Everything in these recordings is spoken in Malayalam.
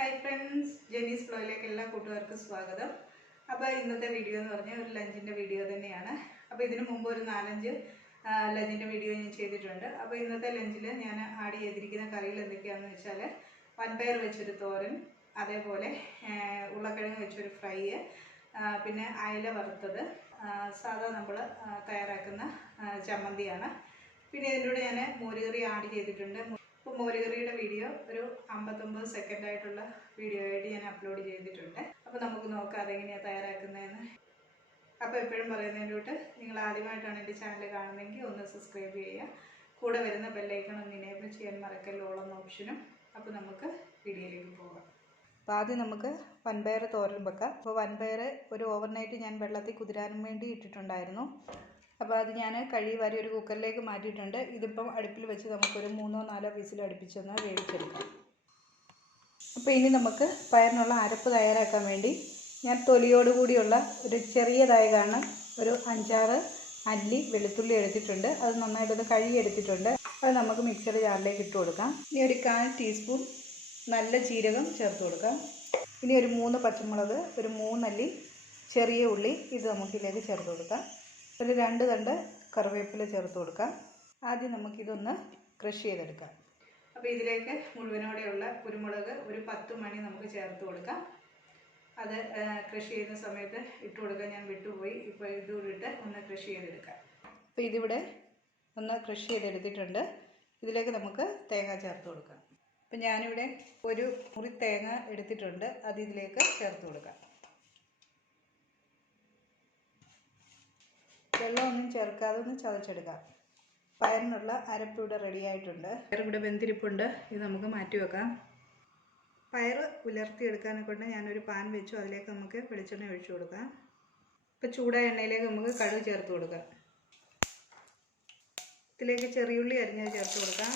Hi friends, JENY'S vlogലേക്ക് എല്ലാ കൂട്ടുകാർക്കും സ്വാഗതം. അപ്പോൾ ഇന്നത്തെ വീഡിയോ എന്ന് പറഞ്ഞാൽ ഒരു ലഞ്ചിന്റെ വീഡിയോ തന്നെയാണ്. അപ്പോൾ ഇതിനു മുമ്പ് ഒരു 4-5 ലഞ്ചിന്റെ വീഡിയോ ഞാൻ ചെയ്തിട്ടുണ്ട്. അപ്പോൾ ഇന്നത്തെ ലഞ്ചിൽ ഞാൻ ആഡ് ചെയ്തിരിക്കുന്ന കറികൾ എന്തൊക്കെയാണെന്ന് വെച്ചാൽ വൻപയർ വെച്ചൊരു തോരൻ, അതേപോലെ ഉരുളക്കിഴങ്ങ് വെച്ചൊരു ഫ്രൈ, പിന്നെ അയല വറുത്തത്, സാധാ നമ്മൾ തയ്യാറാക്കുന്ന ചമ്മന്തിയാണ്. പിന്നെ ഇതിൻ്റെ കൂടെ ഞാൻ മോരുകറി ആഡ് ചെയ്തിട്ടുണ്ട്. ഇപ്പോൾ മോരുകറിയുടെ വീഡിയോ ഒരു 59 സെക്കൻഡ് ആയിട്ടുള്ള വീഡിയോ ആയിട്ട് ഞാൻ അപ്ലോഡ് ചെയ്തിട്ടുണ്ട്. അപ്പോൾ നമുക്ക് നോക്കാം അതെങ്ങനെയാണ് തയ്യാറാക്കുന്നതെന്ന്. അപ്പോൾ എപ്പോഴും പറയുന്നതിൻ്റെ തൊട്ട് നിങ്ങൾ ആദ്യമായിട്ടാണ് എൻ്റെ ചാനൽ കാണുന്നതെങ്കിൽ ഒന്ന് സബ്സ്ക്രൈബ് ചെയ്യുക, കൂടെ വരുന്ന ബെല്ലൈക്കൺ ഒന്ന് എനേബിൾ ചെയ്യാൻ മറക്കല്ല, ഓൾ എന്ന ഓപ്ഷനും. അപ്പോൾ നമുക്ക് വീഡിയോയിലേക്ക് പോകാം. അപ്പോൾ ആദ്യം നമുക്ക് വൻപയർ തോരൻ വെക്കാം. അപ്പോൾ വൻപയർ ഒരു ഓവർനൈറ്റ് ഞാൻ വെള്ളത്തിൽ കുതിരാനും വേണ്ടി ഇട്ടിട്ടുണ്ടായിരുന്നു. അപ്പോൾ അത് ഞാൻ കഴുകി വാരി ഒരു കുക്കറിലേക്ക് മാറ്റിയിട്ടുണ്ട്. ഇതിപ്പം അടുപ്പിൽ വെച്ച് നമുക്കൊരു 3-4 വിസിൽ അടുപ്പിച്ചൊന്ന് വേവിച്ചെടുക്കാം. അപ്പോൾ ഇനി നമുക്ക് പയറിനുള്ള അരപ്പ് തയ്യാറാക്കാൻ വേണ്ടി ഞാൻ തൊലിയോടുകൂടിയുള്ള ഒരു ചെറിയതായി കാണാൻ ഒരു 5-6 അല്ലി വെളുത്തുള്ളി എടുത്തിട്ടുണ്ട്. അത് നന്നായിട്ടൊന്ന് കഴുകി എടുത്തിട്ടുണ്ട്. അത് നമുക്ക് മിക്സർ ജാറിലേക്ക് ഇട്ട് കൊടുക്കാം. ഇനി ഒരു 1/4 ടീസ്പൂൺ നല്ല ജീരകം ചേർത്ത് കൊടുക്കാം. ഇനി ഒരു 3 പച്ചമുളക്, ഒരു 3 അല്ലി ചെറിയ ഉള്ളി, ഇത് നമുക്കിതിലേക്ക് ചേർത്ത് കൊടുക്കാം. ഒരു 2 തണ്ട് കറിവേപ്പില ചേർത്ത് കൊടുക്കാം. ആദ്യം നമുക്കിതൊന്ന് ക്രഷ് ചെയ്തെടുക്കാം. അപ്പോൾ ഇതിലേക്ക് മുഴുവനോടെയുള്ള കുരുമുളക് ഒരു 10 മണി നമുക്ക് ചേർത്ത് കൊടുക്കാം. അത് ക്രഷ് ചെയ്യുന്ന സമയത്ത് ഇട്ട് കൊടുക്കാൻ ഞാൻ വിട്ടുപോയി. ഇപ്പോൾ ഇതുകൂടിയിട്ട് ഒന്ന് ക്രഷ് ചെയ്തെടുക്കാം. അപ്പോൾ ഇതിവിടെ ഒന്ന് ക്രഷ് ചെയ്തെടുത്തിട്ടുണ്ട്. ഇതിലേക്ക് നമുക്ക് തേങ്ങ ചേർത്ത് കൊടുക്കാം. അപ്പോൾ ഞാനിവിടെ ഒരു മുറി തേങ്ങ എടുത്തിട്ടുണ്ട്. അത് ഇതിലേക്ക് ചേർത്ത് കൊടുക്കാം. വെള്ളമൊന്നും ചേർക്കാതെ ഒന്ന് ചതച്ചെടുക്കാം. പയറിനുള്ള അരപ്പ് ഇവിടെ റെഡി ആയിട്ടുണ്ട്. പയർ ഇവിടെ വെന്തിരിപ്പുണ്ട്. ഇത് നമുക്ക് മാറ്റി വെക്കാം. പയർ ഉലർത്തിയെടുക്കാനെ കൊണ്ട് ഞാനൊരു പാൻ വെച്ചു. അതിലേക്ക് നമുക്ക് വെളിച്ചെണ്ണ ഒഴിച്ചു കൊടുക്കാം. ഇപ്പോൾ ചൂടായ എണ്ണയിലേക്ക് നമുക്ക് കടുക് ചേർത്ത് കൊടുക്കാം. ഇതിലേക്ക് ചെറിയുള്ളി അരിഞ്ഞത് ചേർത്ത് കൊടുക്കാം.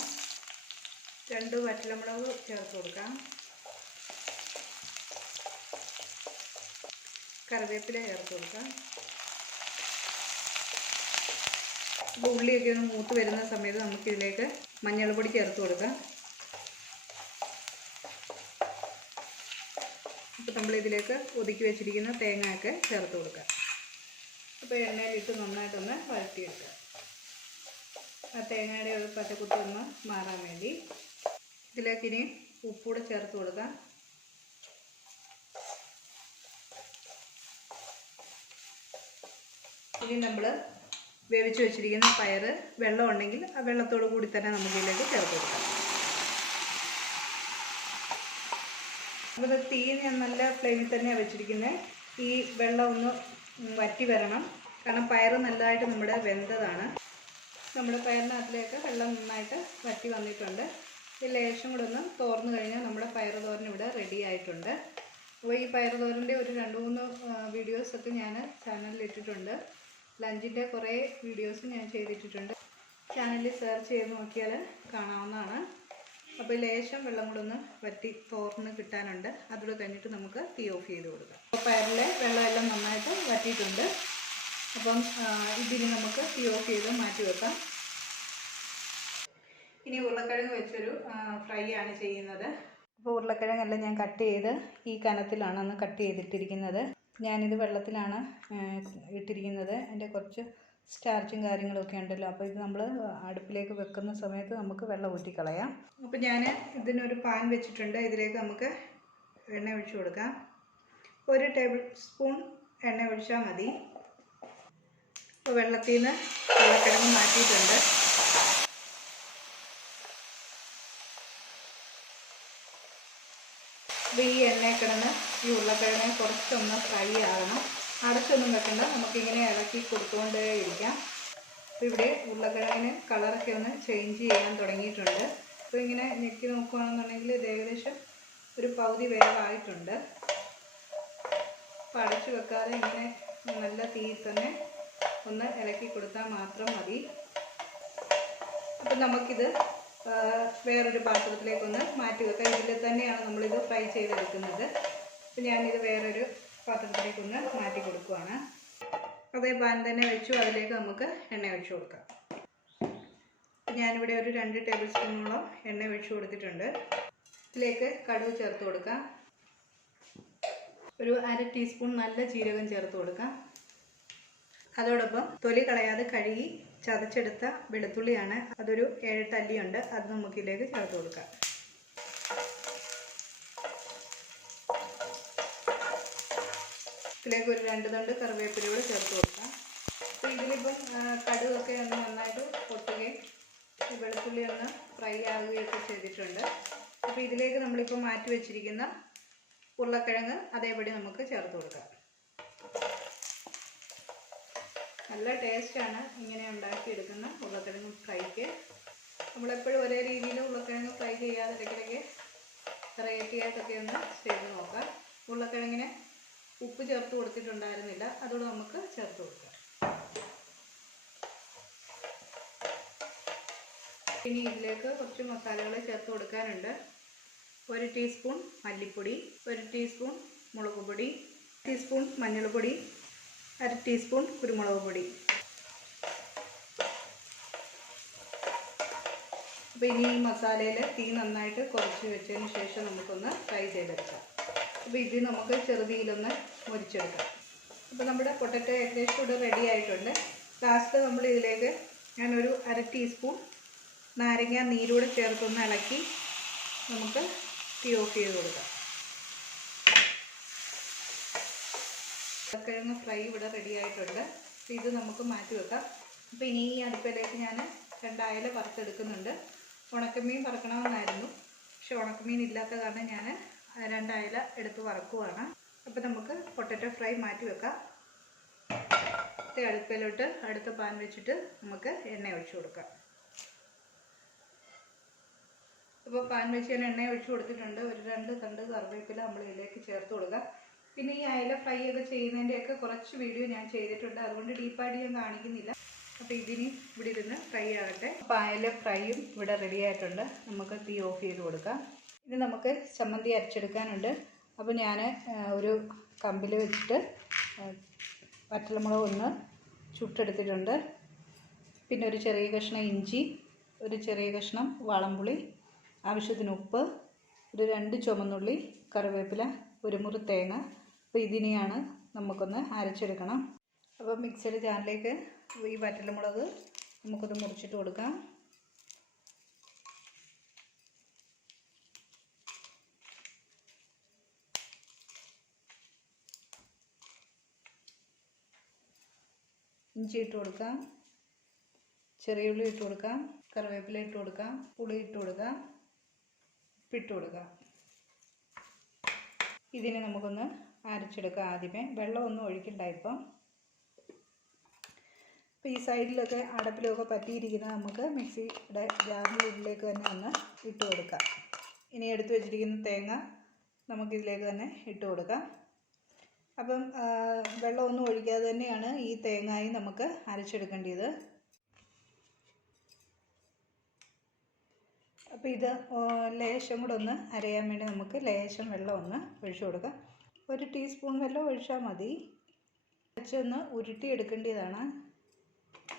2 വറ്റൽമുളക് ചേർത്ത് കൊടുക്കാം. കറിവേപ്പില ചേർത്ത് കൊടുക്കാം. അപ്പോൾ ഉള്ളിയൊക്കെ ഒന്ന് മൂത്ത് വരുന്ന സമയത്ത് നമുക്കിതിലേക്ക് മഞ്ഞൾപ്പൊടി ചേർത്ത് കൊടുക്കാം. അപ്പോൾ നമ്മളിതിലേക്ക് ഒതുക്കി വെച്ചിരിക്കുന്ന തേങ്ങയൊക്കെ ചേർത്ത് കൊടുക്കാം. അപ്പോൾ എണ്ണയിലിട്ട് നന്നായിട്ടൊന്ന് വഴറ്റിയെടുക്കുക. ആ തേങ്ങയുടെ ഒരു പച്ചക്കുത്ത് ഒന്ന് മാറാൻ വേണ്ടി ഇതിലേക്ക് ഇനി ഉപ്പൂടെ ചേർത്ത് കൊടുക്കാം. ഇനി നമ്മൾ വേവിച്ച് വെച്ചിരിക്കുന്ന പയർ വെള്ളം ഉണ്ടെങ്കിൽ ആ വെള്ളത്തോടു കൂടി തന്നെ നമുക്കിതിലേക്ക് ചേർത്ത് കൊടുക്കാം. അപ്പോൾ തീ ഞാൻ നല്ല ഫ്ലെയിമിൽ തന്നെയാണ് വെച്ചിരിക്കുന്നത്. ഈ വെള്ളം ഒന്ന് വറ്റി വരണം. കാരണം പയർ നല്ലതായിട്ട് നമ്മുടെ വെന്തതാണ്. നമ്മുടെ പയറിനകത്തിലേക്ക് വെള്ളം നന്നായിട്ട് വറ്റി വന്നിട്ടുണ്ട്. ഈ ലേശം കൂടെ ഒന്ന് തോർന്നു കഴിഞ്ഞാൽ നമ്മുടെ പയർ തോരൻ ഇവിടെ റെഡി ആയിട്ടുണ്ട്. അപ്പോൾ ഈ പയർ തോരൻ്റെ ഒരു 2-3 വീഡിയോസൊക്കെ ഞാൻ ചാനലിൽ ഇട്ടിട്ടുണ്ട്. ലഞ്ചിൻ്റെ കുറേ വീഡിയോസ് ഞാൻ ചെയ്തിട്ടുണ്ട്. ചാനലിൽ സെർച്ച് ചെയ്ത് നോക്കിയാൽ കാണാവുന്നതാണ്. അപ്പോൾ ലേശം വെള്ളം കൂടെ ഒന്ന് വറ്റി തോർന്ന് കിട്ടാനുണ്ട്. അതുകൂടെ കഴിഞ്ഞിട്ട് നമുക്ക് തീ ഓഫ് ചെയ്ത് കൊടുക്കാം. അപ്പോൾ പയറിലെ വെള്ളമെല്ലാം നന്നായിട്ട് വറ്റിയിട്ടുണ്ട്. അപ്പം ഇതിന് നമുക്ക് തീ ഓഫ് ചെയ്ത് മാറ്റി വെക്കാം. ഇനി ഉരുളക്കിഴങ്ങ് വെച്ചൊരു ഫ്രൈ ആണ് ചെയ്യുന്നത്. അപ്പോൾ ഉരുളക്കിഴങ്ങെല്ലാം ഞാൻ കട്ട് ചെയ്ത് ഈ കനത്തിലാണ് ഒന്ന് കട്ട് ചെയ്തിട്ടിരിക്കുന്നത്. ഞാനിത് വെള്ളത്തിലാണ് ഇട്ടിരിക്കുന്നത്. അതിൻ്റെ കുറച്ച് സ്റ്റാർച്ചും കാര്യങ്ങളൊക്കെ ഉണ്ടല്ലോ. അപ്പോൾ ഇത് നമ്മൾ അടുപ്പിലേക്ക് വെക്കുന്ന സമയത്ത് നമുക്ക് വെള്ളം ഊറ്റിക്കളയാം. അപ്പോൾ ഞാൻ ഇതിനൊരു പാൻ വെച്ചിട്ടുണ്ട്. ഇതിലേക്ക് നമുക്ക് എണ്ണ ഒഴിച്ചു കൊടുക്കാം. 1 ടേബിൾ സ്പൂൺ എണ്ണ ഒഴിച്ചാൽ മതി. അപ്പോൾ വെള്ളത്തിൽ നിന്ന് ഉരുളക്കിഴങ്ങ് മാറ്റിയിട്ടുണ്ട്. അപ്പോൾ ഈ എണ്ണയിൽ കിടന്ന് ഈ ഉരുളക്കിഴങ്ങ് കുറച്ചൊന്ന് ഫ്രൈ ആകണം. അടച്ചൊന്നും വെക്കണ്ട, നമുക്കിങ്ങനെ ഇളക്കി കൊടുത്തുകൊണ്ടേ ഇരിക്കാം. അപ്പോൾ ഇവിടെ ഉരുളക്കിഴങ്ങിന് കളറൊക്കെ ഒന്ന് ചേഞ്ച് ചെയ്യാൻ തുടങ്ങിയിട്ടുണ്ട്. അപ്പോൾ ഇങ്ങനെ ഞെക്കി നോക്കുകയാണെന്നുണ്ടെങ്കിൽ ഇത് ഏകദേശം ഒരു പകുതി വേവായിട്ടുണ്ട്. അപ്പോൾ അടച്ചു വെക്കാതെ ഇങ്ങനെ നല്ല തീയിൽ തന്നെ ഒന്ന് ഇളക്കി കൊടുത്താൽ മാത്രം മതി. അപ്പം നമുക്കിത് വേറൊരു പാത്രത്തിലേക്കൊന്ന് മാറ്റി വെക്കാം. ഇതിൽ തന്നെയാണ് നമ്മളിത് ഫ്രൈ ചെയ്തെടുക്കുന്നത്. അപ്പോൾ ഞാനിത് വേറൊരു പാത്രത്തിലേക്കൊന്ന് മാറ്റി കൊടുക്കുകയാണ്. അതേ പാൻ തന്നെ വെച്ചു. അതിലേക്ക് നമുക്ക് എണ്ണ ഒഴിച്ചു കൊടുക്കാം. ഞാനിവിടെ ഒരു 2 ടേബിൾ സ്പൂണോളം എണ്ണ ഒഴിച്ചു കൊടുത്തിട്ടുണ്ട്. ഇതിലേക്ക് കടുക് ചേർത്ത് കൊടുക്കാം. ഒരു 1/2 ടീസ്പൂൺ നല്ല ജീരകം ചേർത്ത് കൊടുക്കാം. അതോടൊപ്പം തൊലി കളയാതെ കഴുകി ചതച്ചെടുത്ത വെളുത്തുള്ളിയാണ്. അതൊരു 7-8 അല്ലിയുണ്ട്. അത് നമുക്കിതിലേക്ക് ചേർത്ത് കൊടുക്കാം. ഇതിലേക്ക് ഒരു 2 തണ്ട് കറിവേപ്പില കൂടെ ചേർത്ത് കൊടുക്കാം. അപ്പോൾ ഇതിലിപ്പം കടുകൊക്കെ ഒന്ന് നന്നായിട്ട് പൊട്ടുകയും വെളുത്തുള്ളി ഒന്ന് ഫ്രൈ ആവുകയൊക്കെ ചെയ്തിട്ടുണ്ട്. അപ്പോൾ ഇതിലേക്ക് നമ്മളിപ്പോൾ മാറ്റി വെച്ചിരിക്കുന്ന ഉരുളക്കിഴങ്ങ് അതേപടി നമുക്ക് ചേർത്ത് കൊടുക്കാം. നല്ല ടേസ്റ്റാണ് ഇങ്ങനെ ഉണ്ടാക്കിയെടുക്കുന്ന ഉരുളക്കിഴങ്ങ് ഫ്രൈക്ക്. നമ്മളെപ്പോഴും ഒരേ രീതിയിൽ ഉരുളക്കിഴങ്ങ് ഫ്രൈ ചെയ്യാതെ ഇടയ്ക്കിടയ്ക്ക് വെറൈറ്റി ആയിട്ടൊക്കെ ഒന്ന് ചെയ്ത് നോക്കാം. ഉരുളക്കിഴങ്ങിന് ഉപ്പ് ചേർത്ത് കൊടുത്തിട്ടുണ്ടായിരുന്നില്ല, അതുകൊണ്ട് നമുക്ക് ചേർത്ത് കൊടുക്കാം. ഇനി ഇതിലേക്ക് കുറച്ച് മസാലകൾ ചേർത്ത് കൊടുക്കാനുണ്ട്. 1 ടീസ്പൂൺ മല്ലിപ്പൊടി, 1 ടീസ്പൂൺ മുളക് പൊടി, 1 ടീസ്പൂൺ മഞ്ഞൾപ്പൊടി, 1/2 ടീസ്പൂൺ കുരുമുളക് പൊടി. അപ്പോൾ ഇനി ഈ മസാലയിൽ തീ നന്നായിട്ട് കുറച്ച് വെച്ചതിന് ശേഷം നമുക്കൊന്ന് ഫ്രൈ ചെയ്തെടുക്കാം. അപ്പോൾ ഇത് നമുക്ക് ചെറുതീയിലൊന്ന് മുരിച്ചെടുക്കാം. അപ്പോൾ നമ്മുടെ പൊട്ടറ്റോ ഏകദേശം ഇവിടെ റെഡി ആയിട്ടുണ്ട്. ലാസ്റ്റ് നമ്മൾ ഇതിലേക്ക് ഞാനൊരു 1/2 ടീസ്പൂൺ നാരങ്ങ നീരൂടെ ചേർത്തൊന്ന് ഇളക്കി നമുക്ക് തീ ഓഫ് ചെയ്ത് കൊടുക്കാം. ഉരുളക്കിഴങ്ങ് ഫ്രൈ ഇവിടെ റെഡി ആയിട്ടുണ്ട്. അപ്പോൾ ഇത് നമുക്ക് മാറ്റി വെക്കാം. അപ്പോൾ ഇനി ഈ അടുപ്പിലേക്ക് ഞാൻ 2 അയല വറുത്തെടുക്കുന്നുണ്ട്. ഉണക്കമീൻ വറുക്കണമെന്നായിരുന്നു, പക്ഷെ ഉണക്കമീൻ ഇല്ലാത്ത കാരണം ഞാൻ 2 അയല എടുത്ത് വറക്കുവാണ്. അപ്പോൾ നമുക്ക് പൊട്ടറ്റോ ഫ്രൈ മാറ്റി വെക്കാം. അടുപ്പിലോട്ട് അടുത്ത പാൻ വെച്ചിട്ട് നമുക്ക് എണ്ണ ഒഴിച്ചു കൊടുക്കാം. അപ്പോൾ പാൻ വെച്ച് ഞാൻ എണ്ണ ഒഴിച്ചു കൊടുത്തിട്ടുണ്ട്. ഒരു 2 തണ്ട് കറിവേപ്പില നമ്മൾ ഇതിലേക്ക് ചേർത്ത് കൊടുക്കാം. പിന്നെ ഈ അയല ഫ്രൈ ഒക്കെ ചെയ്യുന്നതിൻ്റെയൊക്കെ കുറച്ച് വീഡിയോ ഞാൻ ചെയ്തിട്ടുണ്ട്, അതുകൊണ്ട് ഡീപ്പായിട്ട് ഞാൻ കാണിക്കുന്നില്ല. അപ്പോൾ ഇതിന് ഇവിടെ ഇരുന്ന് ഫ്രൈ ആകട്ടെ. അപ്പോൾ അയല ഫ്രൈയും ഇവിടെ റെഡി ആയിട്ടുണ്ട്. നമുക്ക് തീ ഓഫ് ചെയ്ത് കൊടുക്കാം. ഇത് നമുക്ക് ചമ്മന്തി അരച്ചെടുക്കാനുണ്ട്. അപ്പോൾ ഞാൻ ഒരു കമ്പിൽ വെച്ചിട്ട് വറ്റൽമുളക് ഒന്ന് ചുട്ടെടുത്തിട്ടുണ്ട്. പിന്നെ ഒരു ചെറിയ കഷ്ണം ഇഞ്ചി, ഒരു ചെറിയ കഷ്ണം വാളംപുളി, ആവശ്യത്തിന് ഉപ്പ്, ഒരു 2 ചുവന്നുള്ളി, കറിവേപ്പില, ഒരു മുറി തേങ്ങ. അപ്പോൾ ഇതിനെയാണ് നമുക്കൊന്ന് അരച്ചെടുക്കണം. അപ്പോൾ മിക്സഡ് ജാറിലേക്ക് ഈ വറ്റൽമുളക് നമുക്കൊന്ന് മുറിച്ചിട്ട് കൊടുക്കാം. ഇഞ്ചി ഇട്ട് കൊടുക്കാം, ചെറിയ ഉള്ളി ഇട്ട് കൊടുക്കാം, കറിവേപ്പില ഇട്ട് കൊടുക്കാം, പുളി ഇട്ട് കൊടുക്കാം, ഉപ്പിട്ട് കൊടുക്കാം. ഇതിനെ നമുക്കൊന്ന് അരച്ചെടുക്കാം. ആദ്യമേ വെള്ളമൊന്നും ഒഴിക്കണ്ട. ഇപ്പം ഈ സൈഡിലൊക്കെ അടപ്പിലൊക്കെ പറ്റിയിരിക്കുന്നത് നമുക്ക് മിക്സിയുടെ ജാറിനുള്ളിലേക്ക് തന്നെ ഒന്ന് ഇട്ട് കൊടുക്കാം. ഇനി എടുത്തു വെച്ചിരിക്കുന്ന തേങ്ങ നമുക്കിതിലേക്ക് തന്നെ ഇട്ട് കൊടുക്കാം. അപ്പം വെള്ളമൊന്നും ഒഴിക്കാതെ തന്നെയാണ് ഈ തേങ്ങായി നമുക്ക് അരച്ചെടുക്കേണ്ടത്. അപ്പോൾ ഇത് ലേശം കൂടെ ഒന്ന് അരയാൻ വേണ്ടി നമുക്ക് ലേശം വെള്ളം ഒന്ന് ഒഴിച്ചു കൊടുക്കാം. 1 ടീസ്പൂൺ വെള്ളം ഒഴിച്ചാൽ മതി. അരച്ചൊന്ന് ഉരുട്ടിയെടുക്കേണ്ടതാണ്.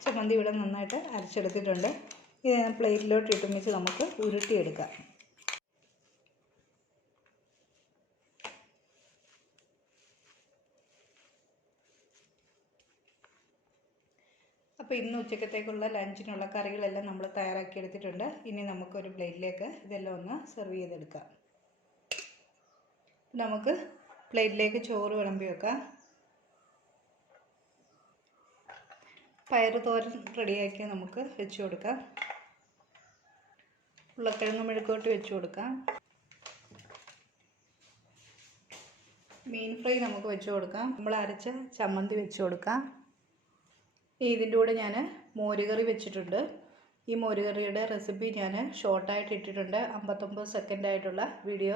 ചമ്മന്തി ഇവിടെ നന്നായിട്ട് അരച്ചെടുത്തിട്ടുണ്ട്. ഇത് പ്ലേറ്റിലോട്ട് ഇട്ടും വെച്ച് നമുക്ക് ഉരുട്ടിയെടുക്കാം. അപ്പോൾ ഇന്ന് ഉച്ചക്കത്തേക്കുള്ള ലഞ്ചിനുള്ള കറികളെല്ലാം നമ്മൾ തയ്യാറാക്കി എടുത്തിട്ടുണ്ട്. ഇനി നമുക്കൊരു പ്ലേറ്റിലേക്ക് ഇതെല്ലാം ഒന്ന് സെർവ് ചെയ്തെടുക്കാം. നമുക്ക് പ്ലേറ്റിലേക്ക് ചോറ് വിളമ്പി വെക്കാം. പയറ് തോരൻ റെഡിയാക്കി നമുക്ക് വെച്ച് കൊടുക്കാം. ഉരുളക്കിഴങ്ങ് മെഴുക്കോട്ട് വെച്ച് കൊടുക്കാം. മീൻ ഫ്രൈ നമുക്ക് വെച്ച് കൊടുക്കാം. നമ്മൾ അരച്ച ചമ്മന്തി വെച്ച് കൊടുക്കാം. ഇതിൻ്റെ കൂടെ ഞാൻ മോരുകറി വെച്ചിട്ടുണ്ട്. ഈ മോരുകറിയുടെ റെസിപ്പി ഞാൻ ഷോർട്ടായിട്ട് ഇട്ടിട്ടുണ്ട്. 59 സെക്കൻഡായിട്ടുള്ള വീഡിയോ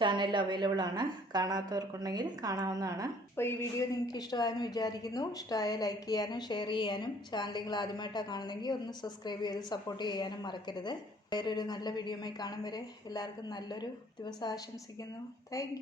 ചാനലിൽ അവൈലബിൾ ആണ്. കാണാത്തവർക്കുണ്ടെങ്കിൽ കാണാവുന്നതാണ്. അപ്പോൾ ഈ വീഡിയോ നിങ്ങൾക്ക് ഇഷ്ടമായെന്ന് വിചാരിക്കുന്നു. ഇഷ്ടമായ ലൈക്ക് ചെയ്യാനും ഷെയർ ചെയ്യാനും, ചാനലുകൾ ആദ്യമായിട്ടാണ് കാണുന്നെങ്കിൽ ഒന്ന് സബ്സ്ക്രൈബ് ചെയ്ത് സപ്പോർട്ട് ചെയ്യാനും മറക്കരുത്. വേറൊരു നല്ല വീഡിയോയുമായി കാണും വരെ എല്ലാവർക്കും നല്ലൊരു ദിവസം ആശംസിക്കുന്നു. താങ്ക്